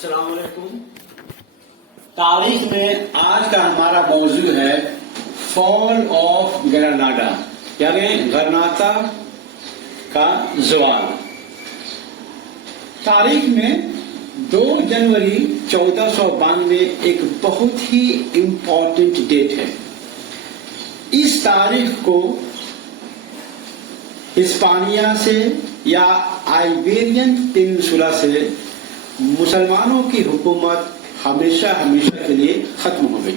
السلام علیکم. تاریخ میں آج کا ہمارا موضوع ہے فال آف گرناڈا، یعنی غرناطہ کا زوال. تاریخ میں 2 جنوری 1492 ایک بہت ہی امپورٹنٹ ڈیٹ ہے. اس تاریخ کو ہسپانیہ سے یا آئیبیرین پینسولا سے مسلمانوں کی حکومت ہمیشہ کے لیے ختم ہو گئی.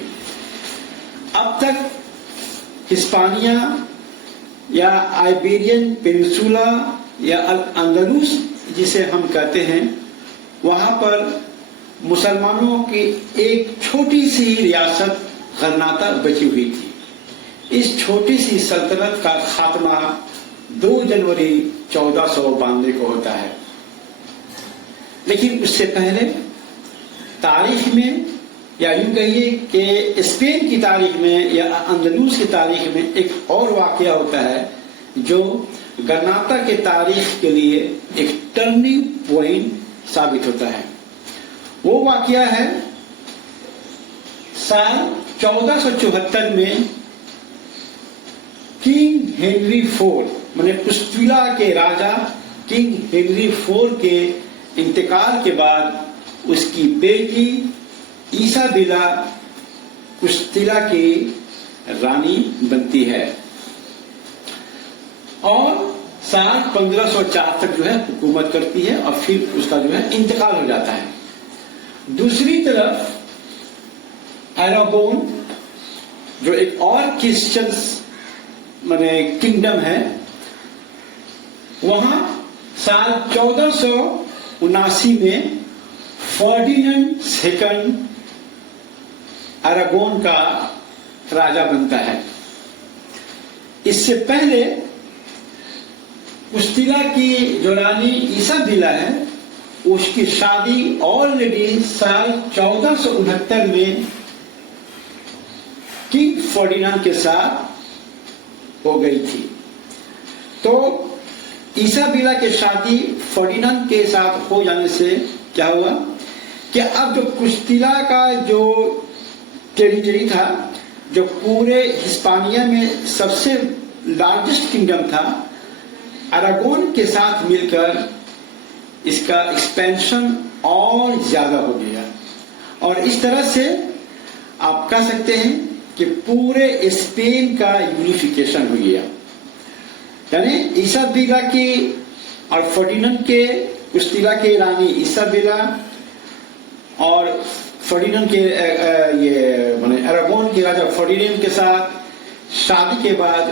اب تک ہسپانیہ یا آئیبیرین پینسولا یا الاندلس جسے ہم کہتے ہیں، وہاں پر مسلمانوں کی ایک چھوٹی سی ریاست غرناطہ بچی ہوئی تھی. اس چھوٹی سی سلطنت کا خاتمہ 2 جنوری 1492 کو ہوتا ہے. لیکن اس سے پہلے تاریخ میں، یا یوں کہیے کہ اسپین کی تاریخ میں یا اندلس کی تاریخ میں ایک اور واقعہ ہوتا ہے جو غرناطہ کے تاریخ کے لیے ایک ٹرننگ پوائنٹ ثابت ہوتا ہے. وہ واقعہ ہے سال 1474 میں کنگ ہنری IV یعنی کستیلا کے راجا کنگ ہنری IV کے انتقال کے بعد اس کی بیٹی ایسابیلا کستیلا کی رانی بنتی ہے اور سال 1504 تک جو ہے حکومت کرتی ہے اور پھر اس کا جو ہے انتقال ہو جاتا ہے. دوسری طرف اراگون جو ایک اور کرسچنس کنگڈم ہے، وہاں سال 1479 میں فرڈیننڈ II اراگون کا راجا بنتا ہے. اس سے پہلے کستیلا کی جو رانی ایسابیلا ہے، اس کی شادی آلریڈی سال 1469 میں کنگ فرڈیننڈ کے ساتھ ہو گئی تھی. تو ایسابیلا کی شادی فرڈیننڈ کے ساتھ ہو جانے سے کیا ہوا کہ اب جو کستیلا کا جو ٹیریٹری تھا، جو پورے ہسپانیہ میں سب سے لارجسٹ کنگڈم تھا، اراگون کے ساتھ مل کر اس کا ایکسپینشن اور زیادہ ہو گیا. اور اس طرح سے آپ کہہ سکتے ہیں کہ پورے اسپین کا یونیفیکیشن ہو گیا. یعنی ایسابیلا کی اور فرڈیننڈ کے، کستیلا کی رانی ایسابیلا اور فرڈیننڈ کے یہ اراگون کے راجا فرڈیننڈ کے ساتھ شادی کے بعد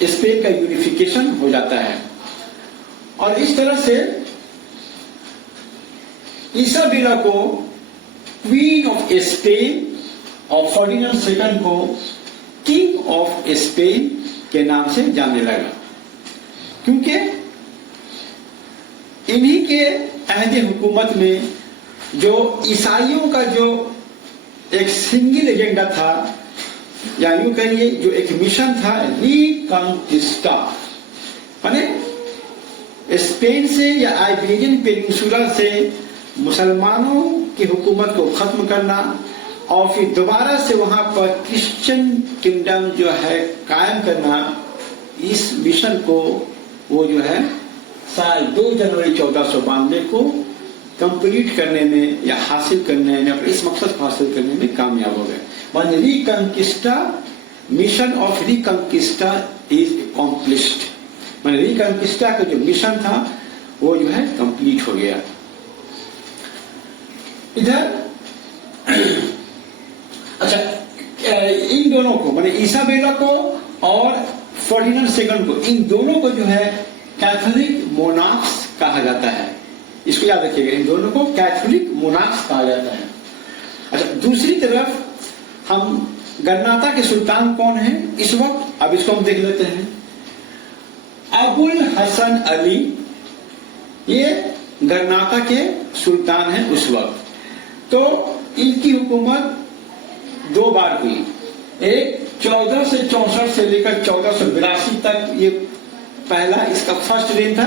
اسپین کا یونیفیکیشن ہو جاتا ہے. اور اس طرح سے ایسابیلا کو کوئین آف اسپین اور فرڈیننڈ II کو کنگ آف اسپین کے نام سے جاننے لگا، کیونکہ انہی کے عہد حکومت میں جو عیسائیوں کا جو ایک سنگل ایجنڈا تھا، یا یوں کہیے جو ایک مشن تھا، ریکنکسٹا، یعنی اسپین سے یا آئیبیرین پینسولا سے مسلمانوں کی حکومت کو ختم کرنا اور پھر دوبارہ سے وہاں پر کرسچن کنگڈم جو ہے قائم کرنا. اس مشن کو وہ جو ہے سال 2 جنوری 1492 کو کمپلیٹ کرنے میں یا حاصل کرنے میں، اس مقصد کو حاصل کرنے میں کامیاب ہو گئے. ریکنکسٹا، مشن آف ریکنکسٹا از اکمپلشڈ، ریکنکسٹا کا جو مشن تھا وہ جو ہے کمپلیٹ ہو گیا. ادھر اچھا، ان دونوں کو ایسابیلا کو اور فرڈیننڈ II کو، ان دونوں کو جو ہے کیتھولک مونارکس کہا جاتا ہے. اس کو یاد رکھیے گا، ان دونوں کو کیتھولک مونارکس کہا جاتا ہے. اچھا، دوسری طرف ہم غرناطہ کے سلطان کون ہیں اس وقت، اب اس کو ہم دیکھ لیتے ہیں. ابو الحسن علی، یہ غرناطہ کے سلطان ہیں اس وقت. تو ان کی حکومت 2 بار ہوئی. ایک 1464 سے لے کر 1482 تک یہ پہلا اس کا فرسٹ رین تھا،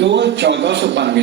2 1492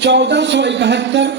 1471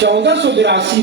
1482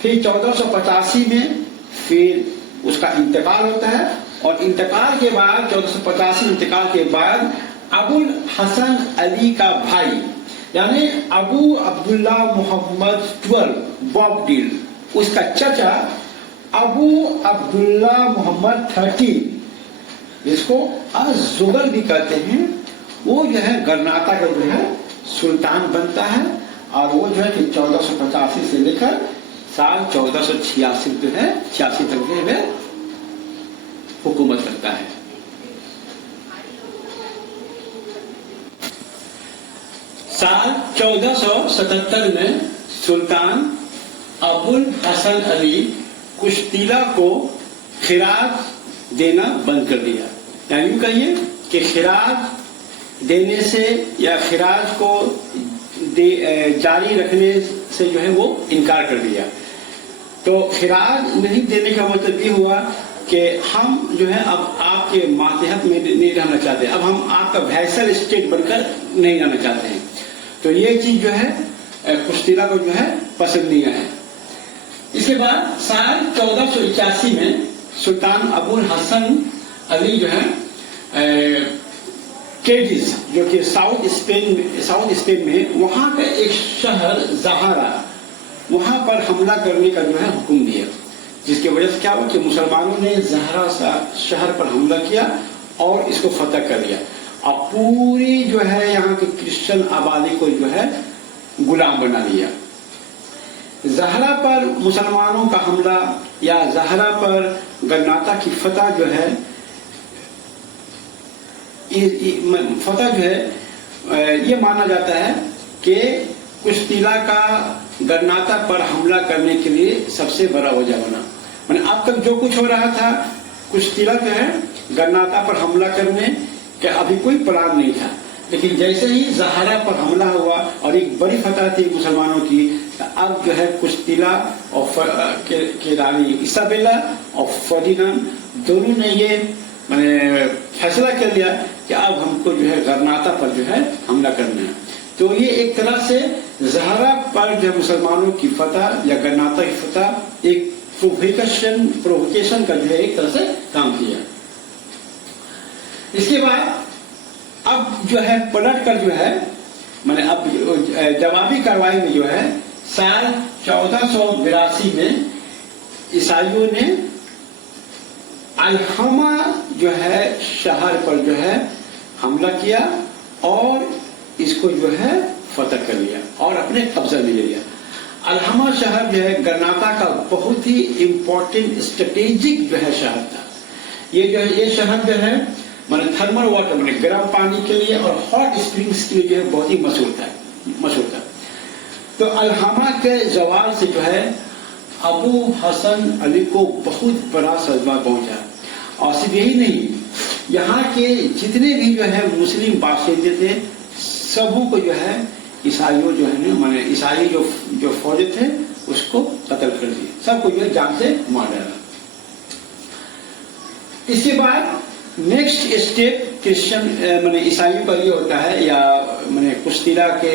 پھر 1485 میں پھر اس کا انتقال ہوتا ہے، اور انتقال کے بعد 1485 انتقال کے بعد ابو الحسن علی کا بھائی یعنی ابو عبداللہ محمد 12 بوبڈیل، اس کا چچا ابو عبداللہ محمد 13 جس کو الزبر بھی کہتے ہیں، وہ جو ہے غرناطہ کا جو ہے سلطان بنتا ہے، اور وہ جو ہے کہ 1485 سے لے کر سال 1486 جو ہے 86 تک جو ہے حکومت کرتا ہے۔ سال 1477 میں سلطان ابو الحسن علی کشتیلا کو خراج دینا بند کر دیا، یعنی یوں کہیے کہ خراج دینے سے یا خراج کو جاری رکھنے سے جو ہے وہ انکار کر دیا۔ تو خراج نہیں دینے کا مطلب یہ ہوا کہ ہم جو ہے اب آپ کے ماتحت میں نہیں رہنا چاہتے، اب ہم آپ کا ویسل اسٹیٹ بن کر نہیں رہنا چاہتے ہیں۔ تو یہ چیز جو ہے کشتیلا کو جو ہے پسند نہیں آیا۔ اس کے بعد سال 1481 میں سلطان ابو الحسن علی جو ہے کیڈیز جو کہ ساؤتھ اسپین میں وہاں کا ایک شہر زہارا، وہاں پر حملہ کرنے کا جو ہے حکم دیا، جس کی وجہ سے کیا ہوا کہ مسلمانوں نے زہرا شہر پر حملہ کیا اور اس کو فتح کر لیا، اور پوری جو ہے یہاں کی کرسچن آبادی کو جو ہے غلام بنا لیا۔ زہرا پر مسلمانوں کا حملہ یا زہرا پر غرناطہ کی فتح جو ہے یہ مانا جاتا ہے کہ کشتیلا کا غرناطہ پر حملہ کرنے کے لیے سب سے بڑا وجہ بنا۔ اب تک جو کچھ ہو رہا تھا کشتیلا جو ہے غرناطہ پر حملہ کرنے کا ابھی کوئی پلان نہیں تھا، لیکن جیسے ہی زہرا پر حملہ ہوا اور ایک بڑی فتح تھی مسلمانوں کی، اب جو ہے کشتیلا اور کے رانی ایسابیلا اور فردینانڈ دونوں نے یہ فیصلہ کر لیا کہ اب ہم کو جو ہے غرناطہ پر جو ہے حملہ کرنا ہے۔ تو یہ ایک طرح سے زہرا پر جو مسلمانوں کی فتح یا غرناطہ کی فتح ایک پرووکیشن کا جو ہے ایک طرح سے کام کیا۔ اس کے بعد اب جو ہے پلٹ کر جو ہے اب جوابی کارروائی میں جو ہے سال 1482 میں عیسائیوں نے الحما جو ہے شہر پر جو ہے حملہ کیا اور اس کو جو ہے فتح کر لیا اور اپنے قبضہ میں لے لیا۔ الحما شہر جو ہے غرناطہ کا بہت ہی امپورٹنٹ اسٹریٹجک جو ہے شہر تھا۔ یہ شہر جو ہے تھرمل واٹر گرم پانی کے لیے اور ہاٹ اسپرنگس کے لیے جو ہے بہت ہی مشہور تھا۔ تو الحما کے زوال سے جو ہے ابو حسن علی کو بہت بڑا صدمہ پہنچا، اور صرف یہی نہیں، یہاں کے جتنے بھی جو ہے مسلم باشندے تھے سبوں کو جو ہے عیسائیوں جو ہے نا عیسائی جو فوج تھے اس کو قتل کر دیا، سب کو جو ہے جان سے مار ڈالا۔ اس کے بعد نیکسٹ اسٹیپ کرسچن عیسائیوں کا یہ ہوتا ہے یا کشتیلا کے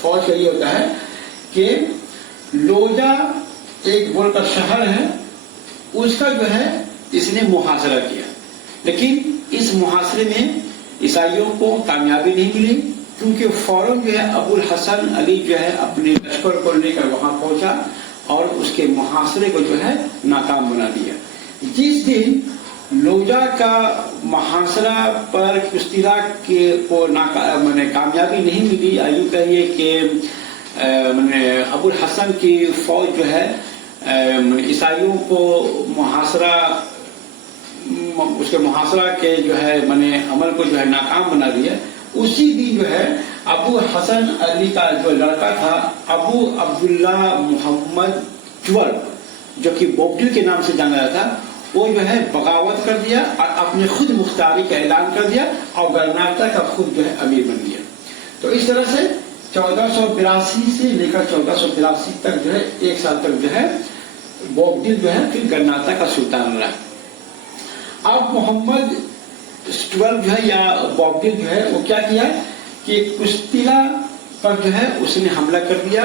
فوج کا یہ ہوتا ہے کہ لوجا ایک بول کر شہر ہے، اس کا جو ہے اس نے محاصرہ کیا، لیکن اس محاصرے میں عیسائیوں کو کامیابی نہیں ملی، کیونکہ فوراً جو ہے ابو الحسن علی جو ہے اپنے لشکر کو لے کر وہاں پہنچا اور اس کے محاصرے کو جو ہے ناکام بنا دیا۔ جس دن لوجا کا محاصرہ پر کشتیلا کو کامیابی نہیں ملی، یوں کہیے کہ ابو الحسن کی فوج جو ہے عیسائیوں کو اس کے محاصرہ کے جو ہے عمل کو جو ہے ناکام بنا دیا، اسی دن جو ہے ابو حسن علی کا جو لڑکا تھا ابو عبداللہ محمد 12 جو کہ بوبڈیل کے نام سے جانا جاتا تھا، وہ جو ہے بغاوت کر دیا اور اپنے خود مختاری کا اعلان کر دیا اور غرناطہ کا خود جو ہے امیر بن گیا۔ تو اس طرح سے 1482 سے لے کر 1483 تک جو ہے ایک سال تک جو ہے بوبڈیل جو ہے پھر غرناطہ کا سلطان رہا۔ اب محمد 12 جو ہے یا بوبڈیل جو ہے وہ کیا کیا کہ کشتیلا پر جو ہے اس نے حملہ کر دیا،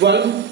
12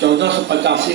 1485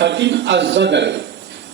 13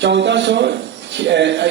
1400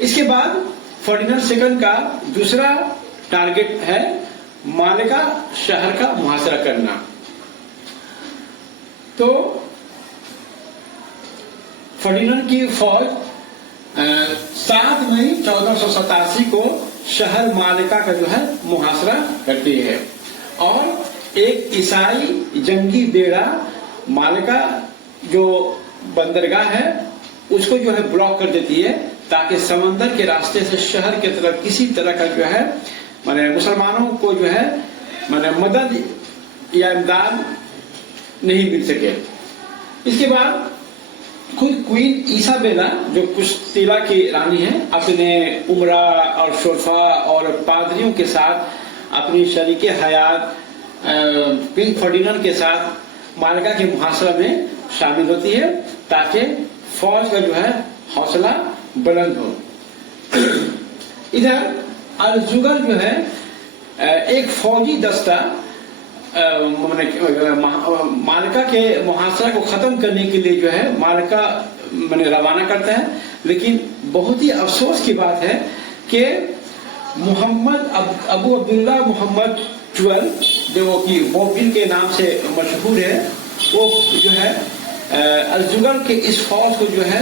اس کے بعد فرڈیننڈ سیکنڈ کا دوسرا ٹارگٹ ہے مالکا شہر کا محاصرہ کرنا. تو فرڈیننڈ کی فوج 7 مئی 1487 کو شہر مالکا کا جو ہے محاصرہ کرتی ہے اور ایک عیسائی جنگی بیڑا مالکا جو بندرگاہ ہے اس کو جو ہے بلاک کر دیتی ہے تاکہ سمندر کے راستے سے شہر کی طرف کسی طرح کا جو ہے مسلمانوں کو جو ہے مدد یا امداد نہیں مل سکے. اس کے بعد خود کوئین ایسابیلا جو قسطیلا کی رانی ہے اپنے امرا اور شرفا اور پادریوں کے ساتھ اپنی شریک حیات کنگ فرڈیننڈ کے ساتھ مالکا کے محاصرہ میں شامل ہوتی ہے تاکہ فوج کا جو ہے حوصلہ بلند ہو. ادھر الزگل جو ہے ایک فوجی دستہ مالکا کے محاصرہ کو ختم کرنے کے لیے جو ہے مالکا روانہ کرتا ہے. لیکن بہت ہی افسوس کی بات ہے کہ محمد ابو عبداللہ محمد 12 جو کہ بوبڈل کے نام سے مشہور ہے وہ جو ہے الزگل کے اس فوج کو جو ہے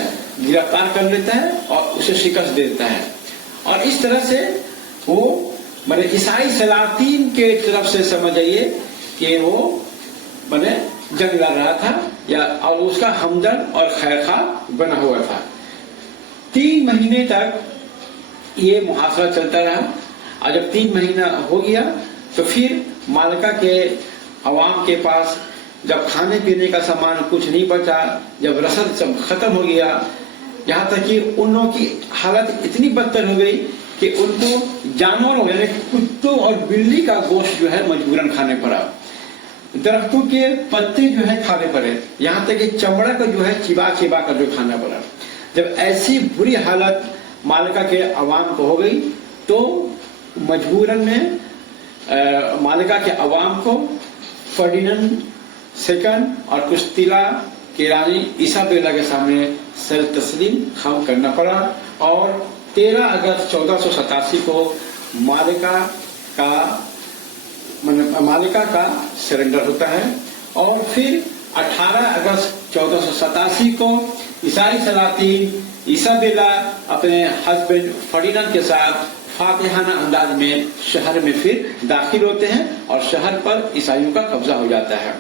گرفتار کر لیتا ہے اور اسے شکست دیتا ہے. اور اس طرح سے وہ عیسائی سلاطین کے طرف سے سمجھ آئیے کہ وہ جنگ لڑ رہا تھا اور اس کا ہمدرد اور خیرخواہ بنا ہوا تھا. 3 مہینے تک یہ محاصرہ چلتا رہا اور جب 3 مہینہ ہو گیا تو پھر مالکا کے عوام کے پاس جب کھانے پینے کا سامان کچھ نہیں بچا، جب رسد سب ختم ہو گیا، یہاں تک کہ ان لوگوں کی حالت اتنی بدتر ہو گئی کہ ان کو جانوروں یعنی کتوں اور بلی کا گوشت جو ہے مجبوراً کھانے پڑا، درختوں کے پتے جو ہے کھانے پڑے، یہاں تک کہ چمڑا کا جو ہے چبا چبا کر جو کھانا پڑا. جب ایسی بری حالت مالکا کے عوام کو ہو گئی تو مجبوراً میں مالکا کے عوام کو فرڈیننڈ سیکنڈ اور قسطیلا کی رانی ایسابیلا کے سامنے سر تسلیم خم کرنا پڑا اور 13 اگست 1487 کو مالکا کا سرنڈر ہوتا ہے. اور پھر 18 اگست 1487 کو عیسائی سلاطین ایسابیلا اپنے ہسبینڈ فرڈیننڈ کے ساتھ فاتحانہ انداز میں شہر میں پھر داخل ہوتے ہیں اور شہر پر عیسائیوں کا قبضہ ہو جاتا ہے.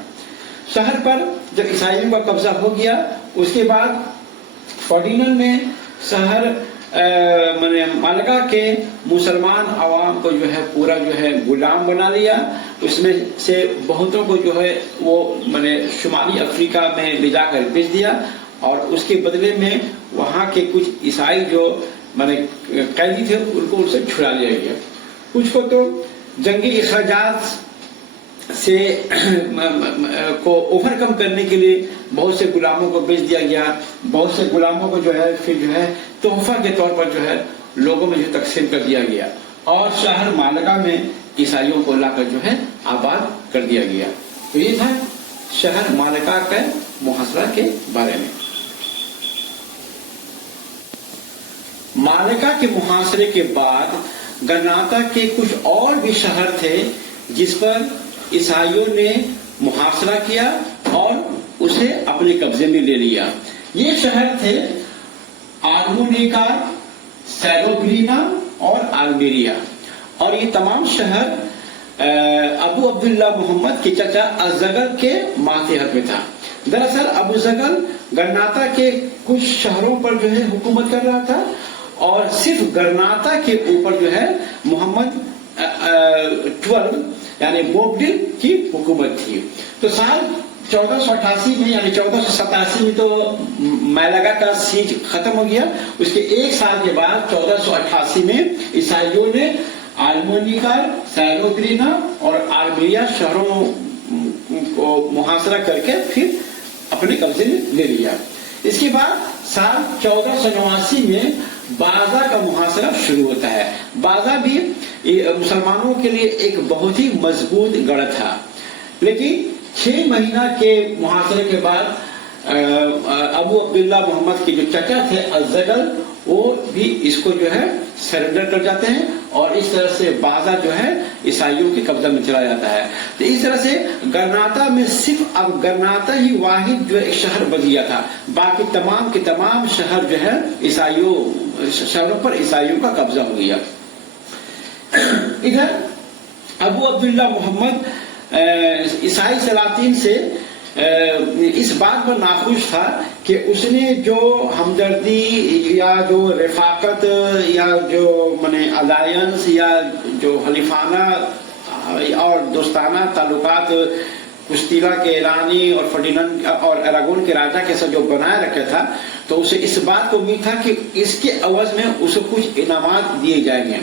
شہر پر جب عیسائیوں کا قبضہ ہو گیا اس کے بعد فرڈیننڈ نے شہر مالکا کے مسلمان عوام کو جو ہے پورا جو ہے غلام بنا لیا. اس میں سے بہتوں کو جو ہے وہ شمالی افریقہ میں لے جا کر بیچ دیا اور اس کے بدلے میں وہاں کے کچھ عیسائی جو قیدی تھے ان کو ان سے چھڑا لیا گیا. کچھ کو تو جنگی اخراجات سے کو اوور کم کرنے کے لیے بہت سے غلاموں کو بیچ دیا گیا. بہت سے غلاموں کو جو ہے پھر جو ہے تحفہ کے طور پر جو ہے لوگوں میں جو تقسیم کر دیا گیا اور شہر مالکا میں عیسائیوں کو لا کر جو ہے آباد کر دیا گیا. تو یہ تھا شہر مالکا کے محاصرہ کے بارے میں. مالکا کے محاصرے کے بعد گرناتا کے کچھ اور بھی شہر تھے جس پر عیسائیوں نے محاصرہ کیا اور اسے اپنے قبضے میں لے لیا. یہ شہر تھے آرمونیکا، سیروگرینا اور آلمیریا. اور یہ تمام شہر ابو عبداللہ محمد کے چچا الزگل کے ماتحت میں تھا. دراصل ابو زگل گرناتا کے کچھ شہروں پر جو ہے حکومت کر رہا تھا اور صرف گرناتا کے اوپر جو ہے محمد 12 یعنی بوبڈل کی حکومت تھی. تو سال 1488 میں یعنی 1487 میں تو میلاگا کا سیج ختم ہو گیا. اس کے ایک سال کے بعد 1488 میں عیسائیوں نے آلمونیکا، سیروگرینا اور آرمیا شہروں کو محاصرہ کر کے پھر اپنے قبضے میں لے لیا. اس کے بعد سال 1489 میں بازا کا محاصرہ شروع ہوتا ہے. بازا بھی مسلمانوں کے لیے ایک بہت ہی مضبوط گڑھ تھا، لیکن 6 مہینہ کے محاصرے کے بعد ابو عبداللہ محمد کے جو چچا تھے الزگل وہ بھی اس کو جو ہے سرنڈر کر جاتے ہیں اور اس طرح سے بازار جو ہے عیسائیوں کے قبضہ میں چلا جاتا ہے. تو اس طرح سے گرناتا میں صرف اب گرناتا ہی واحد جو ایک شہر بچ گیا تھا، باقی تمام کے تمام شہر جو ہے شہروں پر عیسائیوں کا قبضہ ہو گیا. ادھر ابو عبداللہ محمد عیسائی سلاطین سے اس بات پر ناخوش تھا کہ اس نے جو ہمدردی یا جو رفاقت یا جو الائنس یا جو حلیفانہ اور دوستانہ تعلقات کستیلا کے ایرانی اور فرڈیننڈ اور اراگون کے راجا کے ساتھ جو بنائے رکھا تھا، تو اسے اس بات کو امید تھا کہ اس کے عوض میں اسے کچھ انعامات دیے جائیں گے.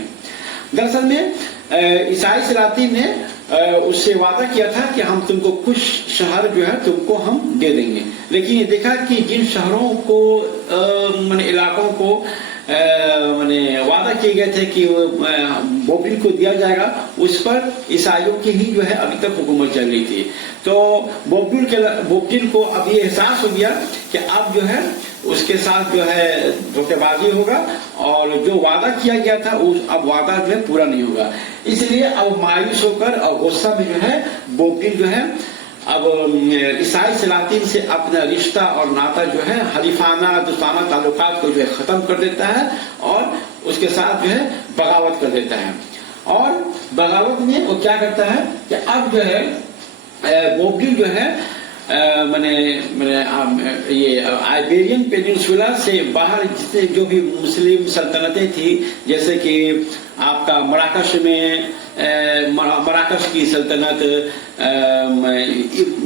دراصل میں عیسائی سلاطین نے اس سے وعدہ کیا تھا کہ ہم تم کو کچھ شہر جو ہے تم کو ہم دے دیں گے، لیکن یہ دیکھا کہ جن شہروں کو علاقوں کو وعدہ کیے گئے تھے کہ بوبل کو دیا جائے گا، اس پر عیسائیوں کی ہی جو ہے ابھی تک حکومت چل رہی تھی. تو بوبل کو اب یہ احساس ہو گیا کہ اب جو ہے اس کے ساتھ جو ہے دھوکے بازی ہوگا اور جو وعدہ کیا گیا تھا اب وعدہ جو ہے پورا نہیں ہوگا. اس لیے اب مایوس ہو کر اور غصہ میں جو ہے بوبل جو ہے اب عیسائی سلاطین سے اپنا رشتہ اور ناطہ جو ہے حلیفانہ دوستانہ تعلقات کو جو ہے ختم کر دیتا ہے اور اس کے ساتھ جو ہے بغاوت کر دیتا ہے. اور بغاوت میں وہ کیا کرتا ہے کہ اب جو ہے بوبل جو ہے یہ آئیبیرین پیننسولا سے باہر جتنے جو بھی مسلم سلطنتیں تھیں، جیسے کہ آپ کا مراکش کی سلطنت،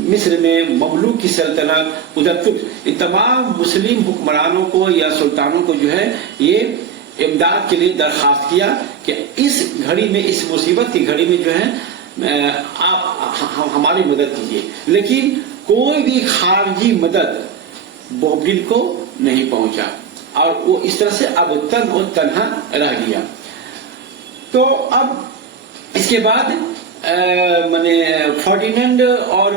مصر میں مملوک کی سلطنت، ادھر ترک، ان تمام مسلم حکمرانوں کو یا سلطانوں کو جو ہے یہ امداد کے لیے درخواست کیا کہ اس گھڑی میں، اس مصیبت کی گھڑی میں جو ہے آپ ہماری مدد کیجیے. لیکن کوئی بھی خارجی مدد بوبل کو نہیں پہنچا اور وہ اس طرح سے اب تنہا رہ گیا. تو اب اس کے بعد فرڈیننڈ اور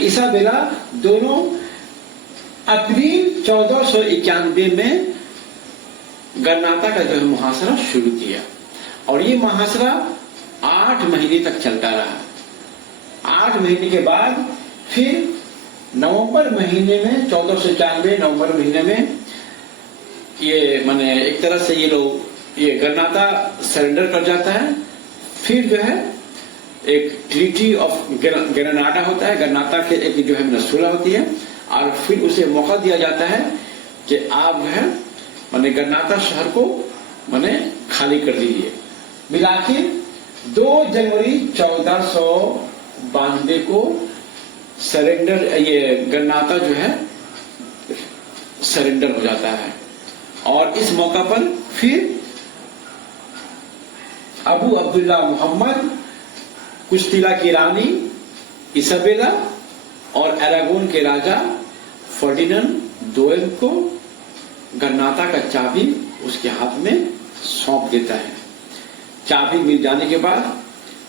ایسابیلا دونوں اپریل 1491 میں گرناتا کا جو ہے محاصرہ شروع کیا اور یہ محاصرہ 8 مہینے تک چلتا رہا. 8 مہینے کے بعد پھر نومبر مہینے میں 1491 نومبر مہینے میں یہ ایک طرح سے یہ گرناتا سرنڈر کر جاتا ہے. پھر جو ہے ایک ٹریٹی آف گرناٹا ہوتا ہے، گرناتا کے ایک جو ہے صلح ہوتی ہے اور پھر اسے موقع دیا جاتا ہے کہ آپ جو ہے گرناتا شہر کو خالی کر دیجیے. بلاخر 2 جنوری 1492 کو سرنڈر، یہ گرناتا جو ہے سرنڈر ہو جاتا ہے. اور اس موقع پر پھر ابو عبداللہ محمد کستیلا کی رانی ایسابیلا اور اراگون کے راجا فرڈیننڈ دوئم کو گرناتا کا چابی اس کے ہاتھ میں سونپ دیتا ہے. چابی مل جانے کے بعد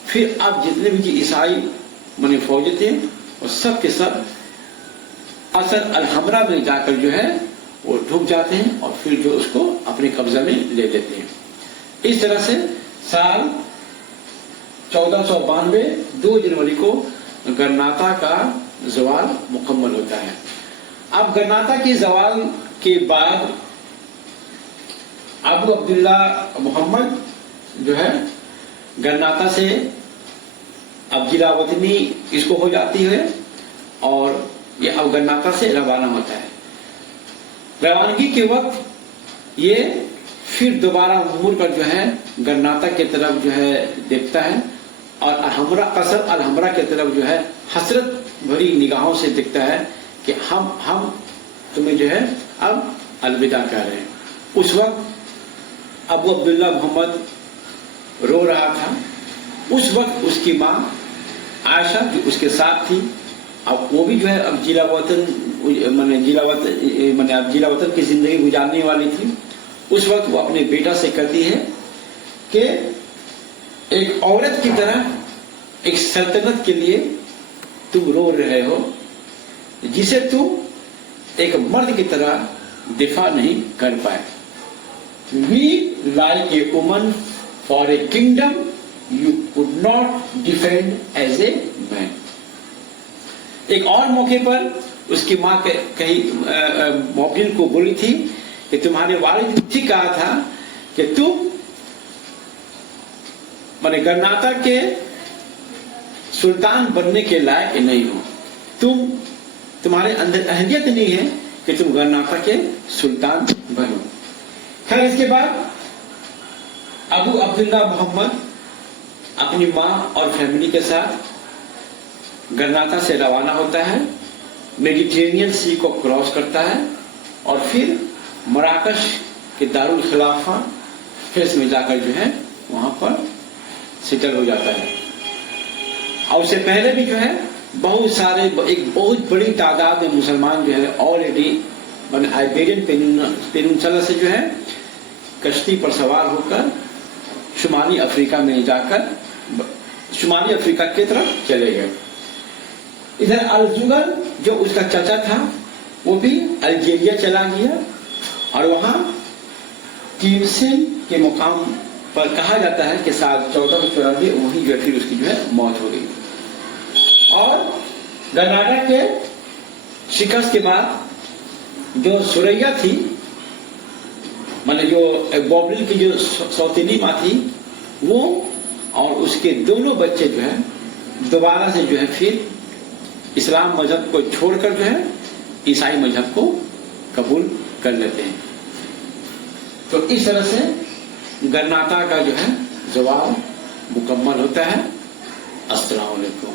پھر اب جتنے بھی عیسائی فوجیں تھے اور سب کے سب اصل الحمرہ میں جا کر جو ہے وہ ڈوب جاتے ہیں اور پھر جو اس کو اپنے قبضہ میں لے لیتے ہیں. اس طرح سے سال 1492 2 جنوری کو گرناتا کا زوال مکمل ہوتا ہے. اب گرناتا کے زوال کے بعد ابو عبداللہ محمد جو ہے گرناتا سے اب ضلع وطنی اس کو ہو جاتی ہے اور یہ اب گرناتا سے روانہ ہوتا ہے. روانگی کے وقت یہ پھر دوبارہ مڑ کر جو ہے گرناتا کی طرف جو ہے دیکھتا ہے اور الحمرہ قصر الحمرہ کی طرف جو ہے حسرت بھری نگاہوں سے دیکھتا ہے کہ ہم تمہیں جو ہے اب الوداع کر رہے ہیں. اس وقت ابو عبداللہ محمد رو رہا تھا. اس وقت اس کی ماں عائشہ جو اس کے ساتھ تھی، اب وہ بھی جو ہے اب ضلع وطن کی زندگی گزارنے والی تھی. اس وقت وہ اپنے بیٹا سے کہتی ہے کہ ایک عورت کی طرح ایک سلطنت کے لیے تم رو رہے ہو جسے تم ایک مرد کی طرح دفاع نہیں کر پائے. weep like a woman for a kingdom you could not defend as a man. ایک اور موقع پر اس کی ماں کہیں موبن کو بولی تھی کہ تمہارے والد نے ٹھیک کہا تھا کہ تم گرناتا کے سلطان بننے کے لائق نہیں ہو، تمہارے اندر اہلیت نہیں ہے کہ تم گرناتا کے سلطان بنو. خیر اس کے بعد ابو عبداللہ محمد اپنی ماں اور فیملی کے ساتھ گرناتا سے روانہ ہوتا ہے، میڈیٹرینین سی کو کراس کرتا ہے اور پھر مراکش کے دارالخلافہ فیس میں جا کر جو ہے وہاں پر سیٹل ہو جاتا ہے. اور اس سے پہلے بھی جو ہے بہت سارے ایک بہت بڑی تعداد میں مسلمان جو ہے آلریڈی آئیبیرین پیننسلا سے جو ہے کشتی پر سوار ہو کر شمالی افریقہ میں جا کر شمالی افریقہ کی طرف چلے گئے. ادھر الجگر جو اس کا چچا تھا وہ بھی الجیریا چلا گیا اور وہاں تیمسن کے مقام پر کہا جاتا ہے کہ سال 1494 وہیں جو پھر اس کی جو ہے موت ہو گئی. اور گرناٹا کے شکست کے بعد جو سوریا تھی جو بوبلل کی جو سوتیلی ماں تھی وہ اور اس کے دونوں بچے جو ہے دوبارہ سے جو ہے پھر اسلام مذہب کو چھوڑ کر جو ہے عیسائی مذہب کو قبول کر لیتے ہیں. تو اس طرح سے گرناٹا کا جو ہے زوال مکمل ہوتا ہے. السلام علیکم.